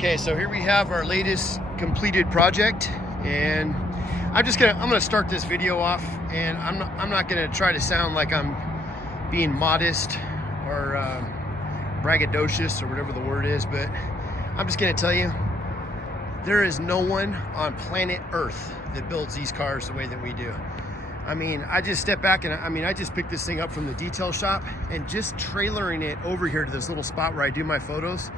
Okay, so here we have our latest completed project, and I'm gonna start this video off, and I'm not gonna try to sound like I'm being modest or braggadocious or whatever the word is, but I'm just gonna tell you, there is no one on planet Earth that builds these cars the way that we do. I mean, I just step back and I just picked this thing up from the detail shop, and just trailering it over here to this little spot where I do my photos,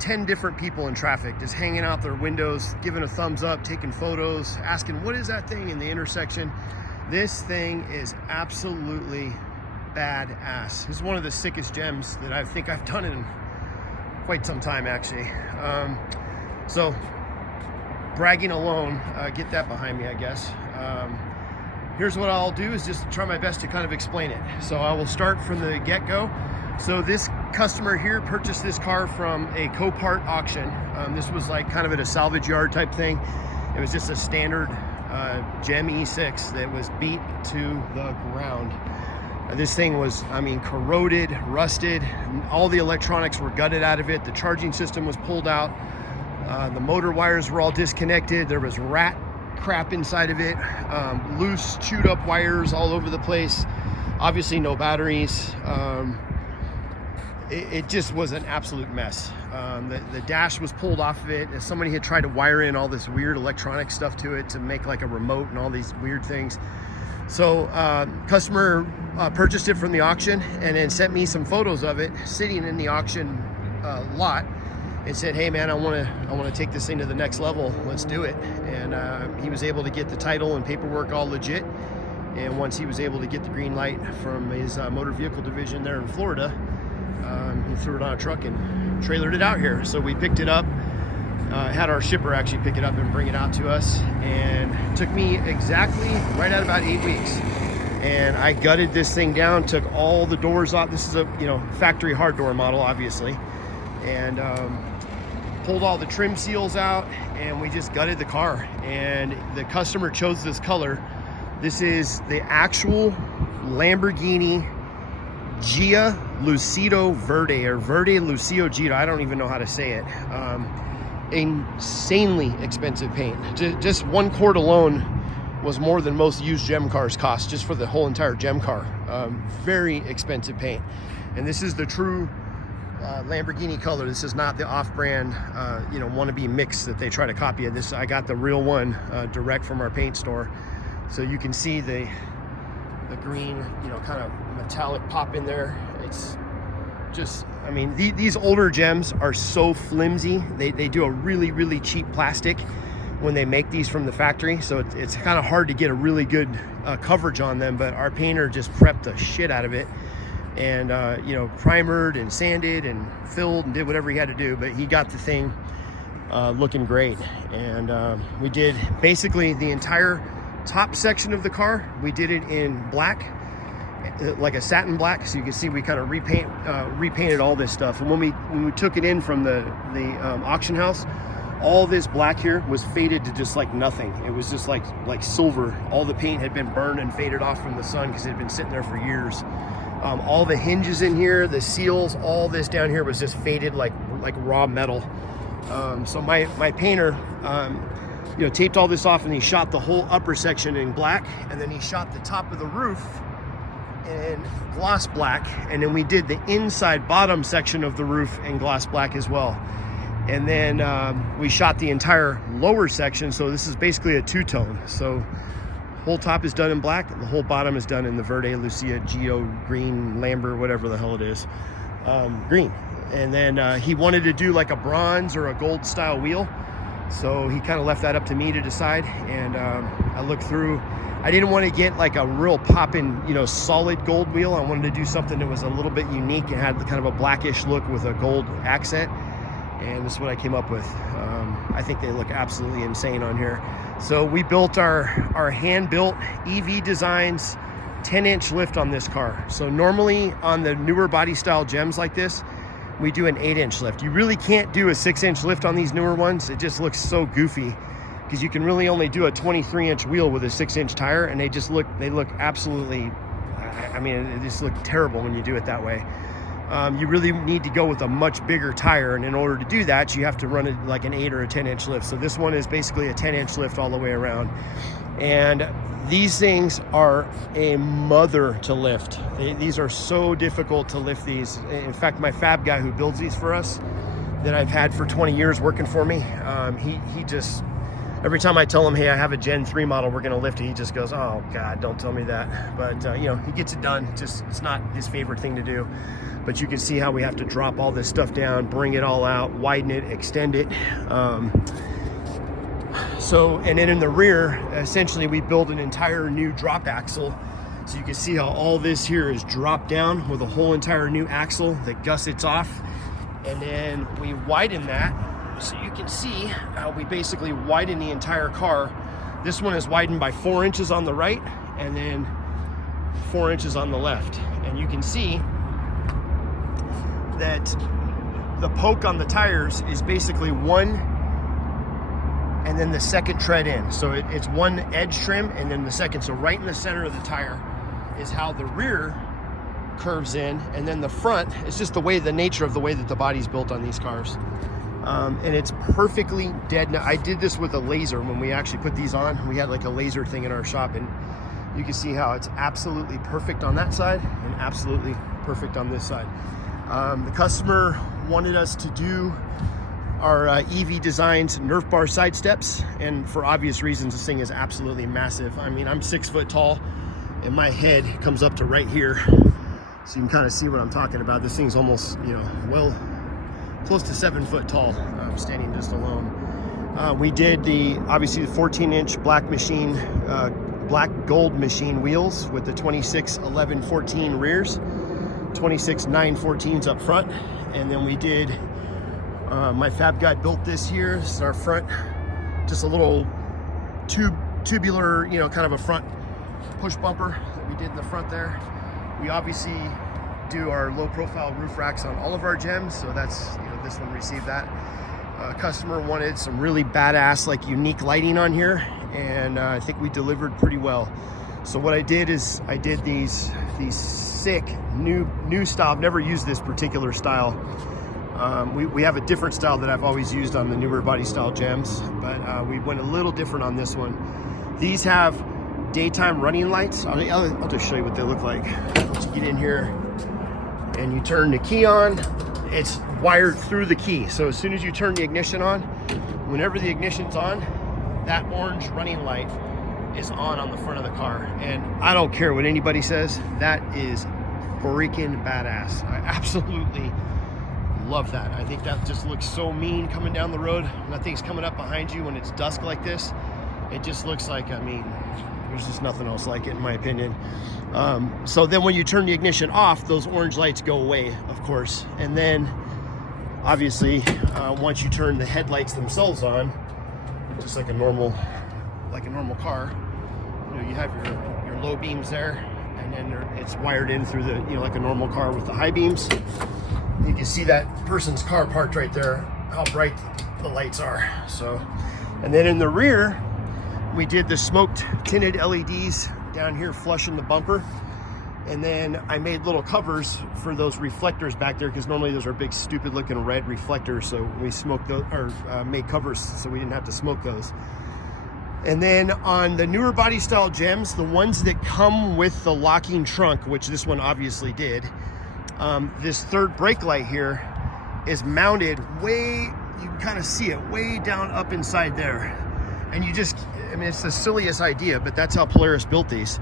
10 different people in traffic just hanging out their windows, giving a thumbs up, taking photos, asking what is that thing in the intersection. This thing is absolutely badass. This is one of the sickest gems that I think I've done in quite some time, actually. So bragging alone, get that behind me, I guess. Here's what I'll do is just try my best to kind of explain it. So I will start from the get-go. So this customer here purchased this car from a Copart auction. This was like kind of at a salvage yard type thing. It was just a standard Gem E6 that was beat to the ground. This thing was, I mean, corroded, rusted. All the electronics were gutted out of it. The charging system was pulled out. The motor wires were all disconnected. There was rat crap inside of it. Loose, chewed up wires all over the place. Obviously no batteries. It just was an absolute mess. The dash was pulled off of it. Somebody had tried to wire in all this weird electronic stuff to it to make like a remote and all these weird things. So customer purchased it from the auction and then sent me some photos of it sitting in the auction lot and said, hey man, I want to take this thing to the next level. Let's do it. And he was able to get the title and paperwork all legit. And once he was able to get the green light from his motor vehicle division there in Florida, he threw it on a truck and trailered it out here. So we picked it up, had our shipper actually pick it up and bring it out to us, and it took me exactly right at about 8 weeks. And I gutted this thing down, took all the doors off. This is a factory hard door model, obviously, and pulled all the trim seals out, and we just gutted the car. And the customer chose this color. This is the actual Lamborghini Lucido Verde, or Verde Lucido Gita. I don't even know how to say it. Insanely expensive paint. Just one quart alone was more than most used gem cars cost, just for the whole entire gem car. Very expensive paint. And this is the true Lamborghini color. This is not the off-brand, wannabe mix that they try to copy it. This, I got the real one direct from our paint store. So you can see the green, kind of metallic pop in there. It's just, I mean, these older gems are so flimsy. They do a really, really cheap plastic when they make these from the factory. So it's kind of hard to get a really good coverage on them, but our painter just prepped the shit out of it and, primered and sanded and filled and did whatever he had to do, but he got the thing looking great. And we did basically the entire top section of the car. We did it in black, like a satin black, so you can see we kind of repainted all this stuff. And when we took it in from the auction house, all this black here was faded to just like nothing. It was just like silver. All the paint had been burned and faded off from the sun because it had been sitting there for years. All the hinges in here, the seals, all this down here was just faded like raw metal. So my painter taped all this off, and he shot the whole upper section in black, and then he shot the top of the roof in gloss black, and then we did the inside bottom section of the roof in gloss black as well. And then we shot the entire lower section, so this is basically a two-tone. So whole top is done in black, and the whole bottom is done in the Verde Lucia Geo green Lambert, whatever the hell it is, green. And then he wanted to do like a bronze or a gold style wheel. So he kind of left that up to me to decide, and I looked through. I didn't want to get like a real poppin', solid gold wheel. I wanted to do something that was a little bit unique and had kind of a blackish look with a gold accent, and this is what I came up with. I think they look absolutely insane on here. So we built our hand-built EV Designs 10-inch lift on this car. So normally on the newer body style gems like this, we do an 8-inch lift. You really can't do a 6-inch lift on these newer ones. It just looks so goofy because you can really only do a 23-inch wheel with a 6-inch tire, and they look absolutely, I mean, it just look terrible when you do it that way. you really need to go with a much bigger tire, and in order to do that you have to run it like an 8 or a 10-inch lift. So this one is basically a 10-inch lift all the way around, and these things are a mother to lift. These are so difficult to lift these. In fact, my fab guy who builds these for us, that I've had for 20 years working for me, he just, every time I tell him, hey, I have a Gen 3 model we're gonna lift it, he just goes, oh God, don't tell me that. But you know, he gets it done. Just, it's not his favorite thing to do. But you can see how we have to drop all this stuff down, bring it all out, widen it, extend it. And then in the rear, essentially we build an entire new drop axle. So you can see how all this here is dropped down with a whole entire new axle that gussets off. And then we widen that. So you can see how we basically widen the entire car. This one is widened by 4 inches on the right and then 4 inches on the left. And you can see that the poke on the tires is basically one and then the second tread in. So it's one edge trim and then the second. So right in the center of the tire is how the rear curves in, and then the front is just the nature of the way that the body's built on these cars. And it's perfectly dead. Now, I did this with a laser when we actually put these on. We had like a laser thing in our shop, and you can see how it's absolutely perfect on that side and absolutely perfect on this side. The customer wanted us to do our EV Designs Nerf bar side steps, and for obvious reasons, this thing is absolutely massive. I mean, I'm 6 foot tall and my head comes up to right here. So you can kind of see what I'm talking about. This thing's almost, you know, well, close to 7 foot tall, standing just alone. We did obviously the 14-inch black gold machine wheels with the 26, 11, 14 rears, 26, 9, 14s up front. And then we did, my fab guy built this here. This is our front, just a little tubular, you know, kind of a front push bumper that we did in the front there. We obviously do our low profile roof racks on all of our gems, so that's, you know, this one received that. Customer wanted some really badass, like unique lighting on here, and I think we delivered pretty well. So what I did is I did these sick new style. I've never used this particular style. We have a different style that I've always used on the newer body style gems, but we went a little different on this one. These have daytime running lights. I'll just show you what they look like. Once you get in here and you turn the key on, it's wired through the key. So as soon as you turn the ignition on, whenever the ignition's on, that orange running light is on the front of the car. And I don't care what anybody says, that is freaking badass. I absolutely love that. I think that just looks so mean coming down the road. That thing's coming up behind you when it's dusk like this. It just looks like, I mean, there's just nothing else like it in my opinion. So then when you turn the ignition off, those orange lights go away, of course. And then obviously, once you turn the headlights themselves on, just like a normal car, you know, you have your low beams there, and then it's wired in through the, you know, like a normal car with the high beams. You can see that person's car parked right there, how bright the lights are. So, and then in the rear, we did the smoked tinted LEDs down here flush in the bumper. And then I made little covers for those reflectors back there, because normally those are big stupid looking red reflectors. So we smoked those, or made covers so we didn't have to smoke those. And then on the newer body style gems, the ones that come with the locking trunk, which this one obviously did, this third brake light here is mounted way, you can kind of see it way down up inside there. And you just, I mean, it's the silliest idea, but that's how Polaris built these.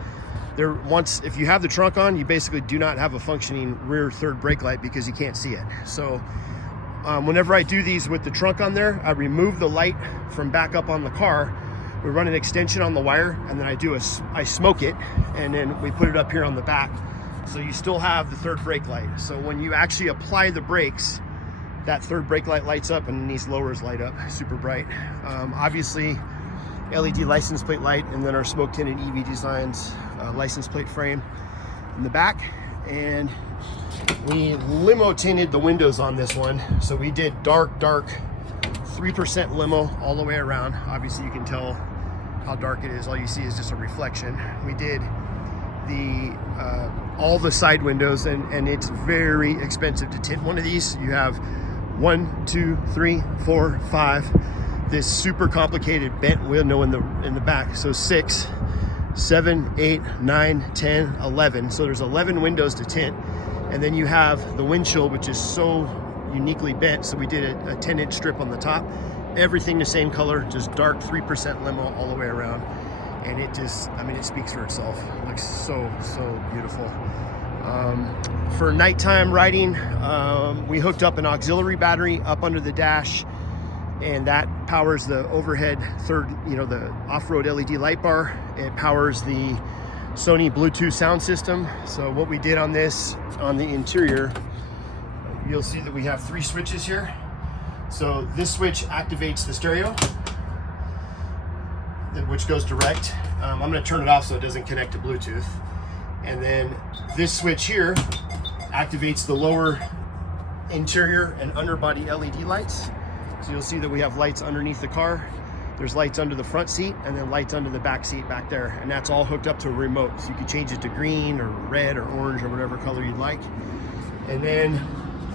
If you have the trunk on, you basically do not have a functioning rear third brake light because you can't see it. So whenever I do these with the trunk on there, I remove the light from back up on the car. We run an extension on the wire, and then I smoke it, and then we put it up here on the back. So you still have the third brake light. So when you actually apply the brakes, that third brake light lights up, and these lowers light up super bright. Obviously, LED license plate light, and then our smoke tinted EV Designs license plate frame in the back. And we limo tinted the windows on this one. So we did dark 3% limo all the way around. Obviously you can tell how dark it is. All you see is just a reflection. We did all the side windows, and it's very expensive to tint one of these. You have 1, 2, 3, 4, 5. This super complicated bent window in the back. So 6, 7, 8, 9, 10, 11. So there's 11 windows to tint. And then you have the windshield, which is so uniquely bent. So we did a 10-inch strip on the top. Everything the same color, just dark 3% limo all the way around. And it just, I mean, it speaks for itself. It looks so, so beautiful. For nighttime riding, we hooked up an auxiliary battery up under the dash, and that powers the overhead third, the off-road LED light bar. It powers the Sony Bluetooth sound system. So what we did on this, on the interior, you'll see that we have 3 switches here. So this switch activates the stereo, which goes direct. I'm gonna turn it off so it doesn't connect to Bluetooth. And then this switch here activates the lower interior and underbody LED lights. So you'll see that we have lights underneath the car. There's lights under the front seat, and then lights under the back seat back there. And that's all hooked up to a remote. So you can change it to green or red or orange or whatever color you'd like. And then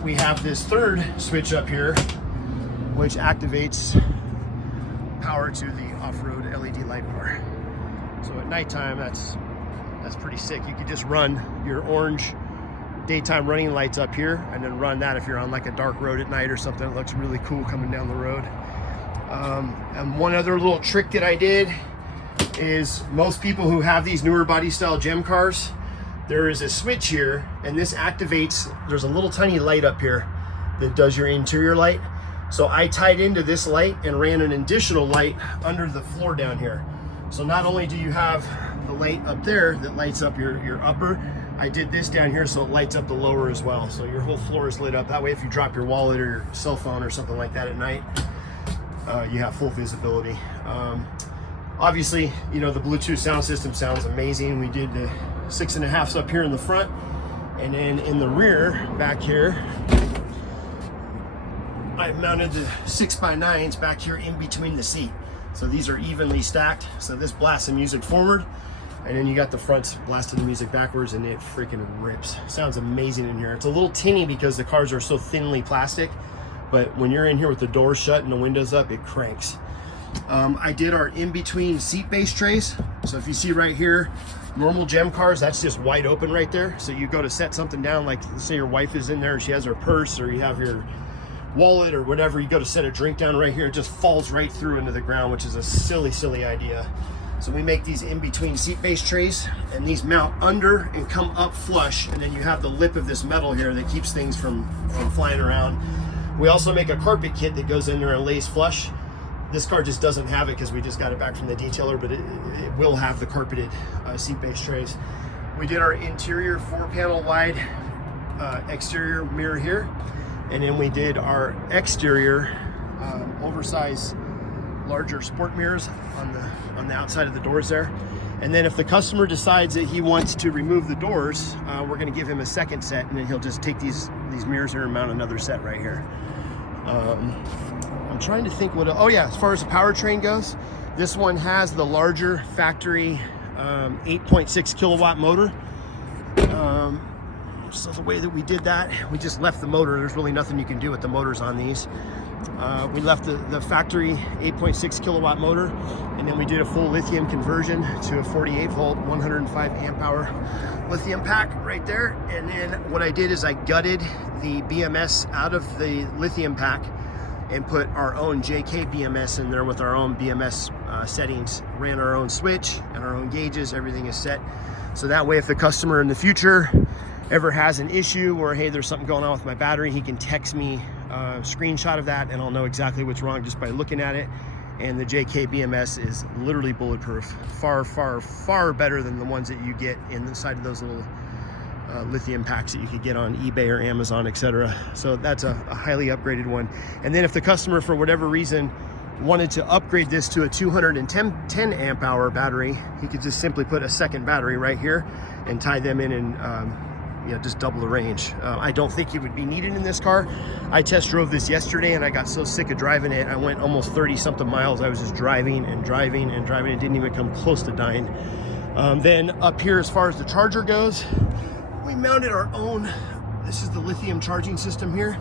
we have this third switch up here, which activates power to the off-road LED light bar. So at nighttime, that's pretty sick. You could just run your orange daytime running lights up here, and then run that if you're on like a dark road at night or something. It looks really cool coming down the road. And one other little trick that I did is, most people who have these newer body style gem cars, there is a switch here, and this activates, there's a little tiny light up here that does your interior light. So I tied into this light and ran an additional light under the floor down here. So not only do you have the light up there that lights up your upper, I did this down here so it lights up the lower as well. So your whole floor is lit up. That way if you drop your wallet or your cell phone or something like that at night, you have full visibility. Obviously, the Bluetooth sound system sounds amazing. We did the 6.5s up here in the front, and then in the rear back here, I've mounted the 6x9s back here in between the seat. So these are evenly stacked. So this blasts the music forward, and then you got the front blasting the music backwards, and it freaking rips. Sounds amazing in here. It's a little tinny because the cars are so thinly plastic, but when you're in here with the doors shut and the windows up, it cranks. I did our in-between seat base trays. So if you see right here, normal gem cars, that's just wide open right there. So you go to set something down, like let's say your wife is in there, she has her purse, or you have your wallet or whatever, you go to set a drink down right here, it just falls right through into the ground, which is a silly idea. So we make these in-between seat base trays, and these mount under and come up flush, and then you have the lip of this metal here that keeps things from flying around. We also make a carpet kit that goes in there and lays flush. This car just doesn't have it because we just got it back from the detailer, but it will have the carpeted seat base trays. We did our interior 4-panel wide exterior mirror here, and then we did our exterior oversized larger sport mirrors on the outside of the doors there. And then if the customer decides that he wants to remove the doors, we're going to give him a second set, and then he'll just take these mirrors here and mount another set right here. I'm trying to think what, oh yeah, as far as the powertrain goes, this one has the larger factory 8.6 kilowatt motor. So the way that we did that, we just left the motor. There's really nothing you can do with the motors on these. We left the factory 8.6 kilowatt motor, and then we did a full lithium conversion to a 48 volt, 105 amp hour lithium pack right there. And then what I did is I gutted the BMS out of the lithium pack and put our own JK BMS in there with our own BMS settings, ran our own switch and our own gauges, everything is set. So that way if the customer in the future ever has an issue or hey, there's something going on with my battery, he can text me a screenshot of that and I'll know exactly what's wrong just by looking at it. And the JK BMS is literally bulletproof. Far better than the ones that you get inside of those little lithium packs that you could get on eBay or Amazon, etc. So that's a highly upgraded one. And then if the customer for whatever reason wanted to upgrade this to a 210 amp hour battery, he could just simply put a second battery right here and tie them in and just double the range. I don't think it would be needed in this car. I test drove this yesterday and I got so sick of driving it. I went almost 30 something miles. I was just driving and driving and driving. It didn't even come close to dying. Then up here, as far as the charger goes, we mounted our own. This is the Lithium charging system here,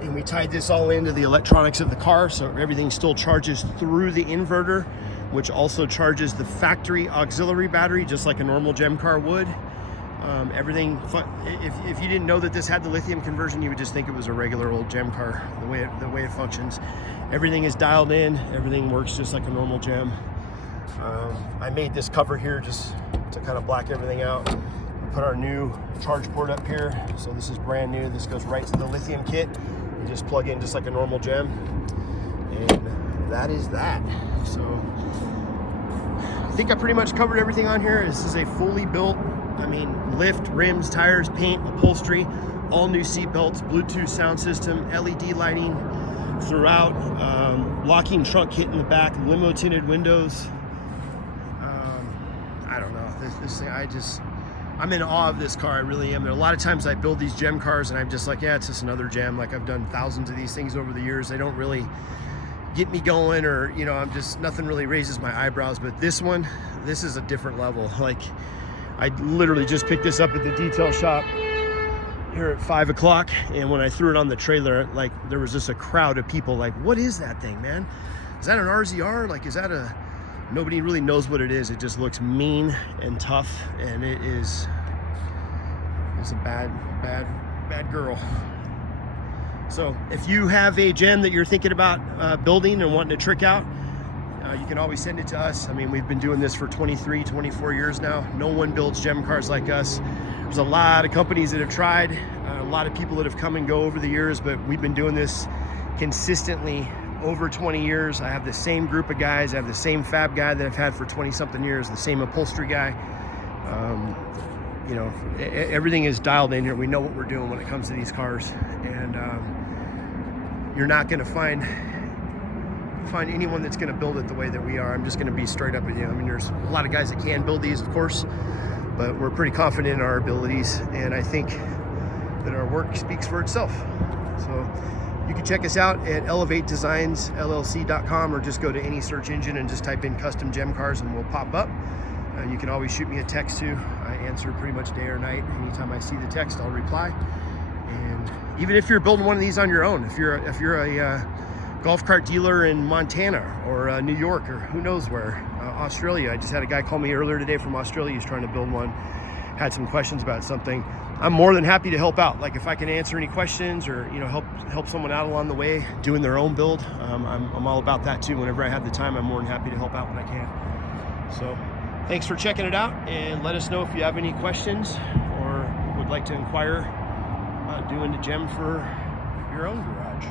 and we tied this all into the electronics of the car, so everything still charges through the inverter, which also charges the factory auxiliary battery, just like a normal GEM car would. Everything, if you didn't know that this had the lithium conversion, you would just think it was a regular old GEM car, the way it functions. Everything is dialed in, everything works just like a normal GEM. I made this cover here just to kind of black everything out. We put our new charge port up here, so this is brand new. This goes right to the lithium kit. You just plug in just like a normal GEM, and that is that. So I think I pretty much covered everything on here. This is a fully built, I mean, lift, rims, tires, paint, upholstery, all new seat belts, Bluetooth sound system, LED lighting throughout, locking trunk kit in the back, limo tinted windows. I don't know, this thing, I'm in awe of this car. I really am. There are a lot of times I build these GEM cars and I'm just like, yeah, it's just another GEM. Like, I've done thousands of these things over the years. They don't really get me going, or, you know, nothing really raises my eyebrows. But this one, this is a different level. Like, I literally just picked this up at the detail shop here at 5 o'clock, and when I threw it on the trailer, like, there was just a crowd of people like, what is that thing, man? Is that an RZR? Like, is that a... Nobody really knows what it is. It just looks mean and tough, and it's a bad girl. So if you have a GEM that you're thinking about building and wanting to trick out, you can always send it to us. I mean, we've been doing this for 23, 24 years now. No one builds GEM cars like us. There's a lot of companies that have tried, a lot of people that have come and go over the years, but we've been doing this consistently over 20 years. I have the same group of guys. I have the same fab guy that I've had for 20 something years, the same upholstery guy. You know, everything is dialed in here. We know what we're doing when it comes to these cars, and you're not going to find anyone that's going to build it the way that we are. I'm just going to be straight up with you. I mean, there's a lot of guys that can build these, of course, but we're pretty confident in our abilities, and I think that our work speaks for itself. So you can check us out at elevatedesignsllc.com, or just go to any search engine and just type in custom GEM cars and we'll pop up. You can always shoot me a text too. I answer pretty much day or night. Anytime I see the text, I'll reply. And even if you're building one of these on your own, if you're a golf cart dealer in Montana or New York, or who knows where, Australia. I just had a guy call me earlier today from Australia. He's trying to build one, had some questions about something. I'm more than happy to help out. Like, if I can answer any questions, or, you know, help someone out along the way doing their own build, I'm all about that too. Whenever I have the time, I'm more than happy to help out when I can. So thanks for checking it out, and let us know if you have any questions or would like to inquire about doing the GEM for your own garage.